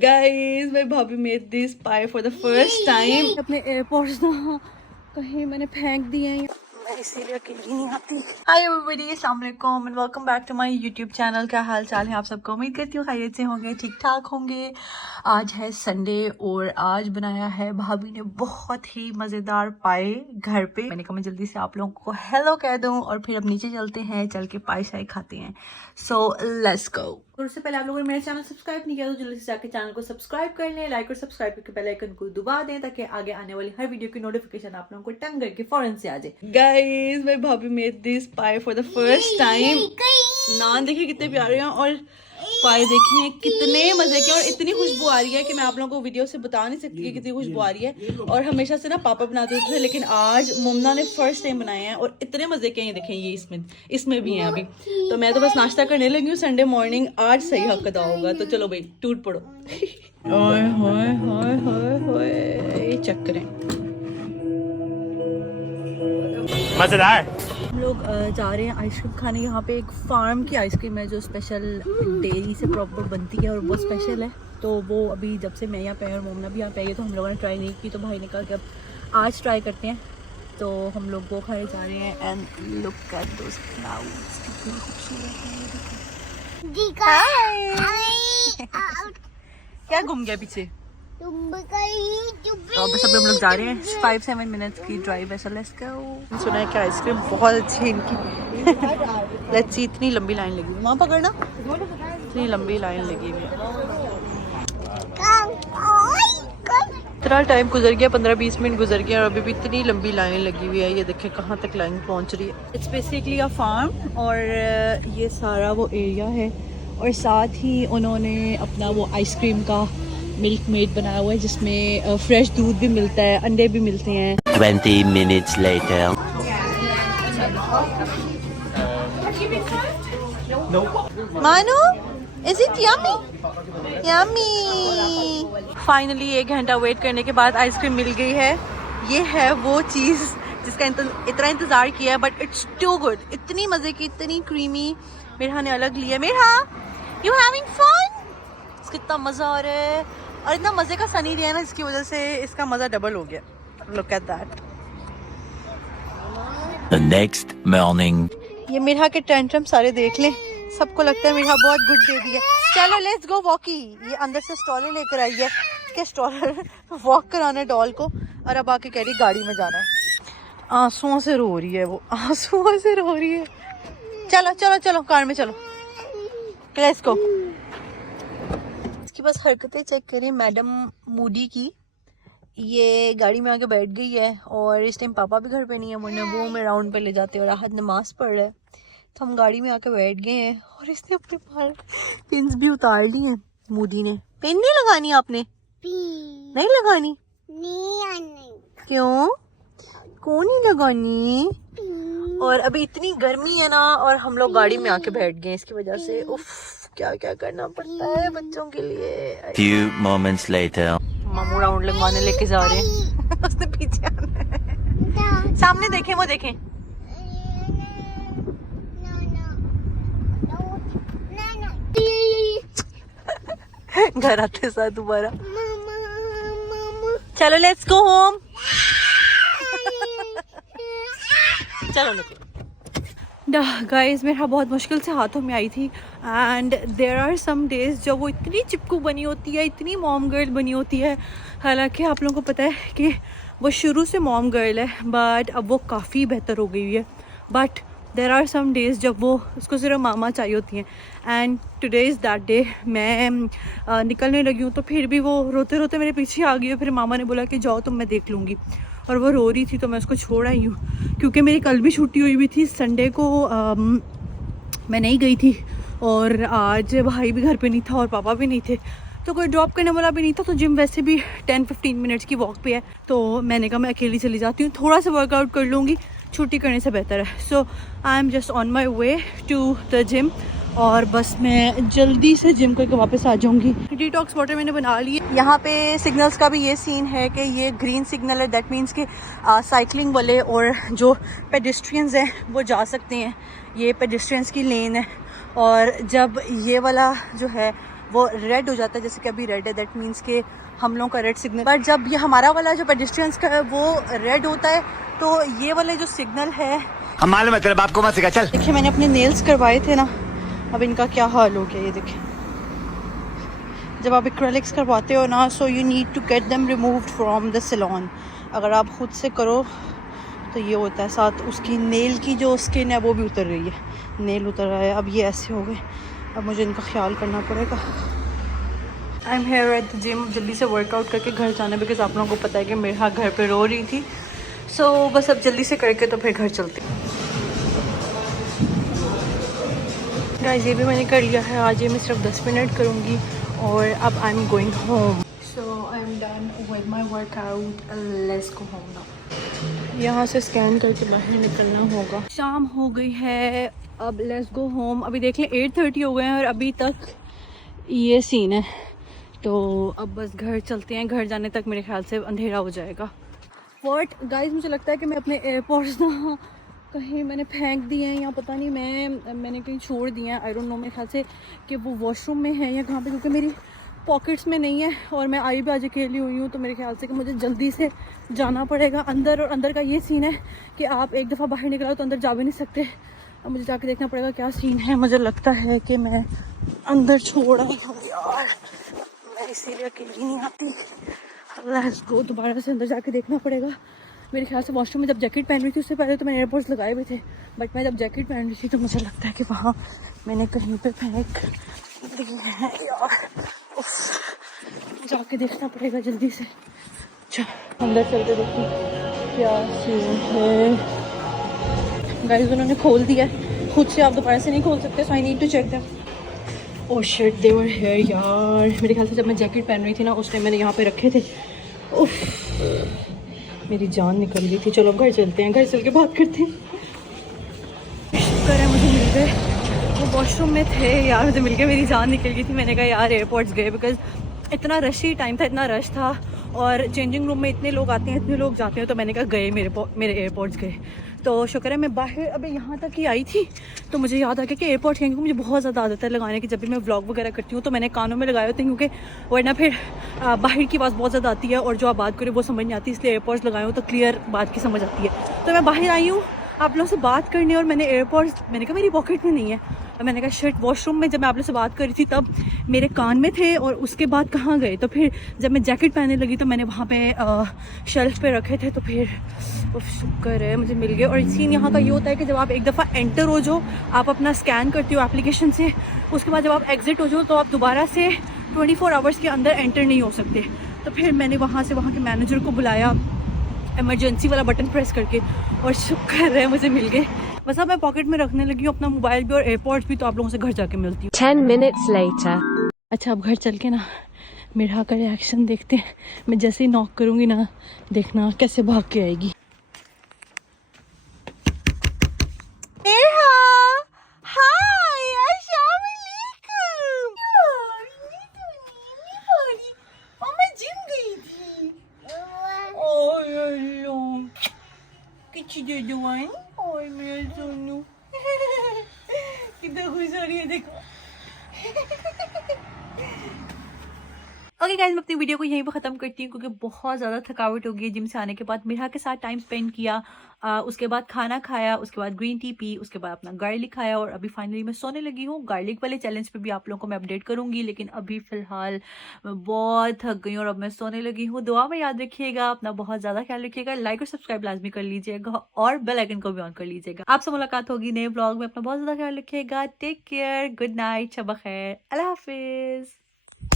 Guys मेरी भाभी made this pie for the first time. अपने एयरपोर्ट्स ना कहीं मैंने फेंक दिए हैं, मैं इसीलिए अकेली नहीं आती। हाय एवरीबॉडी, अस्सलाम वालेकुम and welcome back to my YouTube channel. क्या हाल चाल है आप सबको? उम्मीद करती हूँ खैरियत से होंगे, ठीक ठाक होंगे। आज है संडे और आज बनाया है भाभी ने बहुत ही मज़ेदार पाए घर पे। मैंने कहा मैं जल्दी से आप लोगों को हेलो कह दूँ और फिर अब नीचे चलते हैं, चल के पाए शाई खाते हैं। So let's go. और उससे पहले आप लोगों ने मेरा चैनल सब्सक्राइब नहीं किया तो जल्दी से जाके चैनल को सब्सक्राइब कर लें, लाइक और सब्सक्राइब करके बेल आइकन को दबा दें ताकि आगे आने वाली हर वीडियो की नोटिफिकेशन आप लोगों को टंग करके फौरन से आ जाए। गाइस मेरी भाभी made this pie for the first time. नान देखिए कितने प्यारे हैं और पाए देखें कितने मजे के, और इतनी खुशबू आ रही है कि मैं आप लोगों को वीडियो से बता नहीं सकती कि कितनी खुशबू आ रही है। और हमेशा से ना पापा बनाते थे, लेकिन आज मुमना ने फर्स्ट टाइम बनाए हैं और इतने मजे के हैं। देखें ये इसमें भी हैं अभी। तो मैं तो बस नाश्ता करने लगी हूँ। संडे मॉर्निंग आज सही हक अदा होगा, तो चलो भाई टूट पड़ो। ओए होए होए होए होए, ये चक्कर मजेदार। हम लोग जा रहे हैं आइसक्रीम खाने। यहाँ पे एक फार्म की आइसक्रीम है जो स्पेशल डेयरी से प्रॉपर बनती है और बहुत स्पेशल है। तो वो अभी जब से मैं यहाँ पे और मोमना भी यहाँ पे आई है तो हम लोगों ने ट्राई नहीं की, तो भाई ने कहा कि अब आज ट्राई करते हैं। तो हम लोग वो खाने जा रहे हैं। And look at those clouds, कितनी खूबसूरत है। क्या घूम गया पीछे? तो बस अभी हम लोग जा रहे हैं। 5-7 मिनट्स की ड्राइव है। So let's go. सुना है कि आइसक्रीम बहुत अच्छी है इनकी। Let's see. इतनी लंबी लाइन लगी हुई, वहाँ पकड़ना, इतनी लंबी लाइन लगी हुई है। इतना टाइम गुजर गया, 15-20 मिनट गुजर गया और अभी भी इतनी लंबी लाइन लगी हुई है। ये देखें कहाँ तक लाइन पहुँच रही है। इट्स बेसिकली अ फार्म और ये सारा वो एरिया है और साथ ही उन्होंने अपना वो आइसक्रीम का मिल्क मेड बनाया हुआ है जिसमें फ्रेश दूध भी मिलता है, अंडे भी मिलते हैं। 20 minutes later. मानो, is it yummy? Yummy. Finally 1 घंटा वेट करने के बाद आइसक्रीम मिल गई है। ये है वो चीज़ जिसका इतना इंतज़ार किया है, बट इट्स टू गुड। इतनी मज़े की, इतनी क्रीमी। मेरा ने अलग लिया। मेरा यू हैविंग फन? कितना मज़ा आ रहा है और इतना मज़े का सनी दिया है ना, इसकी वजह से इसका मज़ा डबल हो गया। Look at that. The next morning. ये मिठा के टेंट्रम सारे देख लें, सबको लगता है मिठा बहुत गुड बेबी है। चलो लेट्स गो वॉकी। ये अंदर से स्टॉलर लेकर आई है कि स्टॉलर वॉक कराना है डॉल को, और अब आके कह रही गाड़ी में जाना है। आंसुओं से रो रही है वो, आंसुओं से रो रही है। चलो चलो चलो कार में चलो, लेट्स गो। इसकी बस हरकतें चेक करें मैडम मूडी की। ये गाड़ी में आके बैठ गई है और इस टाइम पापा भी घर पे नहीं है, वरना वो में राउंड पे ले जाते और राहत नमाज पढ़ रहा है। तो हम गाड़ी में आके बैठ गए हैं और इसने अपने बाल पिन्स भी उतार ली हैं। मूडी ने पिन नहीं लगानी, आपने नहीं लगानी? क्यों? कौन नहीं लगानी? और अभी इतनी गर्मी है ना और हम लोग गाड़ी में आके बैठ गए, इसकी वजह से उफ क्या क्या करना पड़ता है बच्चों के लिए। Few moments later. मामू राउंड लगवाने लेके जा रहे हैं। उसने पीछे आना है। सामने देखें, वो देखें। घर आते साथ दोबारा। चलो लेट्स गो होम। चलो निकलो। गाइस मेरा बहुत मुश्किल से हाथों में आई थी। And there are some days जब वो इतनी चिपकू बनी होती है, इतनी मॉम गर्ल बनी होती है। हालांकि आप लोगों को पता है कि वो शुरू से मॉम गर्ल है, बट अब वो काफ़ी बेहतर हो गई है। But there are some days जब वो उसको सिर्फ मामा चाहिए होती हैं। And today is that day. मैं निकलने लगी हूँ तो फिर भी वो रोते रोते मेरे पीछे आ गई है। फिर मामा ने बोला कि जाओ तुम, मैं देख लूँगी। और वो रो रही थी तो मैं उसको छोड़ आई हूँ, क्योंकि मेरी कल भी छुट्टी हुई थी। संडे को मैं नहीं गई थी और आज भाई भी घर पे नहीं था और पापा भी नहीं थे, तो कोई ड्रॉप करने वाला भी नहीं था। तो जिम वैसे भी 10-15 मिनट्स की वॉक पे है, तो मैंने कहा मैं अकेली चली जाती हूँ, थोड़ा सा वर्कआउट कर लूँगी, छुट्टी करने से बेहतर है। So I am just on my way to the gym और बस मैं जल्दी से जिम करके वापस आ जाऊंगी। डिटॉक्स वाटर मैंने बना ली है। यहाँ पे सिग्नल्स का भी ये सीन है कि ये ग्रीन सिग्नल है, दैट मीन्स कि साइकिलिंग वाले और जो पेडेस्ट्रियंस हैं वो जा सकते हैं। ये पेडेस्ट्रियंस की लेन है और जब ये वाला जो है वो रेड हो जाता है, जैसे कि अभी रेड है, दैट मीन्स कि हम लोगों का रेड सिग्नल। बट जब ये हमारा वाला जो पेडिस्ट्रियंस का है वो रेड होता है, तो ये वाले जो सिग्नल है, हम मालूम है तेरे बाप को मत सिखा चल। देखिए मैंने अपने नेल्स करवाए थे ना, अब इनका क्या हाल हो गया ये देखिए। जब आप एक्रेलिक्स करवाते हो ना, so you need to get them removed from the salon. अगर आप खुद से करो तो ये होता है, साथ उसकी नेल की जो स्किन है वो भी उतर रही है, नेल उतर रहा है। अब ये ऐसे हो गए, अब मुझे इनका ख्याल करना पड़ेगा। I am here at the gym, जल्दी से वर्कआउट करके घर जाना, बिकॉज आप लोगों को पता है कि मेरे हाँ घर पे रो रही थी। सो बस अब जल्दी से करके तो फिर घर चलते। गाइस ये भी मैंने कर लिया है, आज ये मैं सिर्फ 10 मिनट करूँगी और अब I am going home. So I am done with my workout, let's go home now. यहाँ से स्कैन करके बाहर निकलना होगा। शाम हो गई है, अब लेट्स गो होम। अभी देख लें 8:30 हो गए हैं और अभी तक ये सीन है, तो अब बस घर चलते हैं। घर जाने तक मेरे ख्याल से अंधेरा हो जाएगा। व्हाट गाइस, मुझे लगता है कि मैं अपने एयरपोर्ट्स ना कहीं मैंने फेंक दिए हैं, या पता नहीं मैंने कहीं छोड़ दिए हैं। आई डोंट नो, मेरे ख्याल से कि वो वॉशरूम में है या कहाँ पे, क्योंकि मेरी पॉकेट्स में नहीं है और मैं आई भी आज अकेली हुई हूँ। तो मेरे ख्याल से कि मुझे जल्दी से जाना पड़ेगा अंदर। और अंदर का ये सीन है कि आप एक दफ़ा बाहर निकला तो अंदर जा भी नहीं सकते। अब मुझे जाके देखना पड़ेगा क्या सीन है। मुझे लगता है कि मैं अंदर छोड़ आई हूँ यार, मैं इसीलिए अकेली नहीं आती। लेट्स गो, दोबारा से अंदर जाके देखना पड़ेगा। मेरे ख्याल से वॉशरूम में जब जैकेट पहन रही थी उससे पहले तो मैंने एयरपोर्ट्स लगाए हुए थे, बट मैं जब जैकेट पहन रही थी तो मुझे लगता है कि वहाँ मैंने कहीं पे फेंक दिए हैं यार। जाके देखना पड़ेगा जल्दी से। अच्छा अंदर चलते देखते क्या सीन है। गाइस उन्होंने खोल दिया है, खुद से आप दोबारा से नहीं खोल सकते, so I need to check them. Oh shit, they were here यार। मेरे ख्याल से जब मैं जैकेट पहन रही थी ना उस टाइम मैंने यहाँ पे रखे थे। उफ, मेरी जान निकल गई थी। चलो अब घर चलते हैं, घर चल के बात करते हैं। शुक्र है मुझे मिल गए, वो वॉशरूम में थे यार, मुझे मिल गए, मेरी जान निकल गई थी। मैंने कहा यार एयरपोर्ट्स गए, बिकॉज इतना रशी टाइम था, इतना रश था और चेंजिंग रूम में इतने लोग आते हैं, इतने लोग जाते हैं, तो मैंने कहा गए मेरे एयरपोर्ट्स गए। तो शुक्र है मैं बाहर अभी यहाँ तक ही आई थी तो मुझे याद आ गया कि एयरपोर्ट क्योंकि मुझे बहुत ज़्यादा आदत है लगाने की। जब भी मैं व्लॉग वगैरह करती हूँ तो मैंने कानों में लगाए होते हैं, क्योंकि वरना फिर बाहर की आवाज़ बहुत ज़्यादा आती है और जो आप बात करें वो समझ नहीं आती, इसलिए एयरपोर्ट्स लगाए हो तो क्लियर बात की समझ आती है। तो मैं बाहर आई हूँ आप लोगों से बात करने और मैंने एयरपोर्ट्स, मैंने कहा मेरी पॉकेट में नहीं है। और मैंने कहा शिट, वॉशरूम में जब मैं आप लोगों से बात कर रही थी तब मेरे कान में थे और उसके बाद कहाँ गए। तो फिर जब मैं जैकेट पहनने लगी तो मैंने वहाँ पे शेल्फ पे रखे थे, तो फिर शुक्र है मुझे मिल गए। और सीन यहाँ का ये होता है कि जब आप एक दफ़ा एंटर हो जाओ, आप अपना स्कैन करते हो एप्लीकेशन से, उसके बाद जब आप एग्जिट हो जाओ तो आप दोबारा से 24 आवर्स के अंदर एंटर नहीं हो सकते। तो फिर मैंने वहाँ के मैनेजर को बुलाया इमरजेंसी वाला बटन प्रेस करके, और शुक्र है मुझे मिल गए। बस अब मैं पॉकेट में रखने लगी हूँ अपना मोबाइल भी और एयरपोर्ट्स भी, तो आप लोगों से घर जाके मिलती हूँ। 10 minutes later. अच्छा अब घर चल के ना मेरा का रिएक्शन देखते हैं। मैं जैसे ही नॉक करूँगी ना, देखना कैसे भाग के आएगी। कितना खुश हो रही है देखो। ओके गाइस, मैं अपनी वीडियो को यहीं पर ख़त्म करती हूँ क्योंकि बहुत ज़्यादा थकावट हो गई है जिम से आने के बाद। मिरा के साथ टाइम स्पेंड किया, उसके बाद खाना खाया, उसके बाद ग्रीन टी पी, उसके बाद अपना गार्लिक खाया और अभी फाइनली मैं सोने लगी हूँ। गार्लिक वाले चैलेंज पे भी आप लोगों को मैं अपडेट करूँगी, लेकिन अभी फ़िलहाल मैं बहुत थक गई हूँ और अब मैं सोने लगी हूँ। दुआ में याद रखिएगा, अपना बहुत ज़्यादा ख्याल रखिएगा, लाइक और सब्सक्राइब लाजमी कर लीजिएगा और बेल आइकन को भी ऑन कर लीजिएगा। आपसे मुलाकात होगी नए ब्लॉग में, अपना बहुत ज़्यादा ख्याल रखिएगा। टेक केयर, गुड नाइट, शब खैर, अल्लाह हाफिज़।